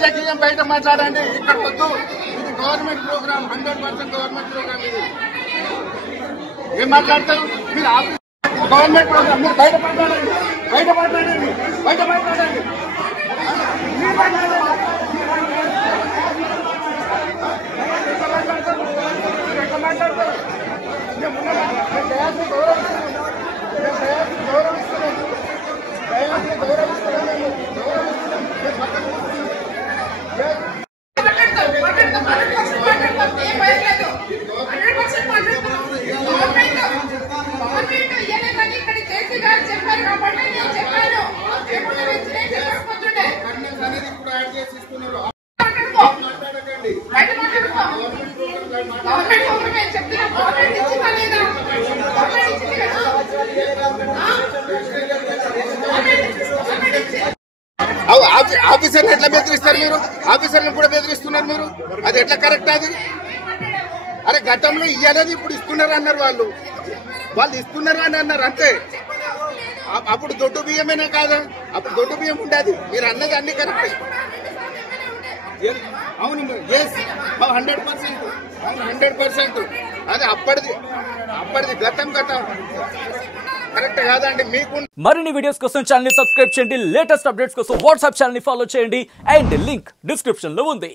రాజకీయం బయట మాట్లాడండి, ఇక్కడ వద్దు. ఇది గవర్నమెంట్ ప్రోగ్రామ్, 100% గవర్నమెంట్ ప్రోగ్రామ్. ఇది ఏం మాట్లాడతారు మీరు? గవర్నమెంట్ ప్రోగ్రామ్ మీరు బయట మాట్లాడండి, బయట మాట్లాడండి, బయట మాట్లాడండి. ఆఫీసర్ని ఎట్లా బెదిరిస్తారు మీరు? ఆఫీసర్ని కూడా బెదిరిస్తున్నారు మీరు. అది ఎట్లా కరెక్ట్? అది అరే గతంలో ఇయ్యలేదు, ఇప్పుడు ఇస్తున్నారు అన్నారు. వాళ్ళు ఇస్తున్నారు అని అన్నారు అంతే. అప్పుడు దొడ్డు బియ్యమేనా కాదా? అప్పుడు దొడ్డు బియ్యం ఉండేది. మీరు అన్నది అన్ని కరెక్ట్. అవును, 100%. అది అప్పటిది గతం కరెక్ట్ కాదండి. మీకు మరిన్ని వీడియోస్ కోసం ఛానల్ ని సబ్స్క్రైబ్ చేయండి. లేటెస్ట్ అప్డేట్స్ కోసం వాట్సాప్ ఛానల్ ని ఫాలో చేయండి. అండ్ లింక్ డిస్క్రిప్షన్ లో ఉంది.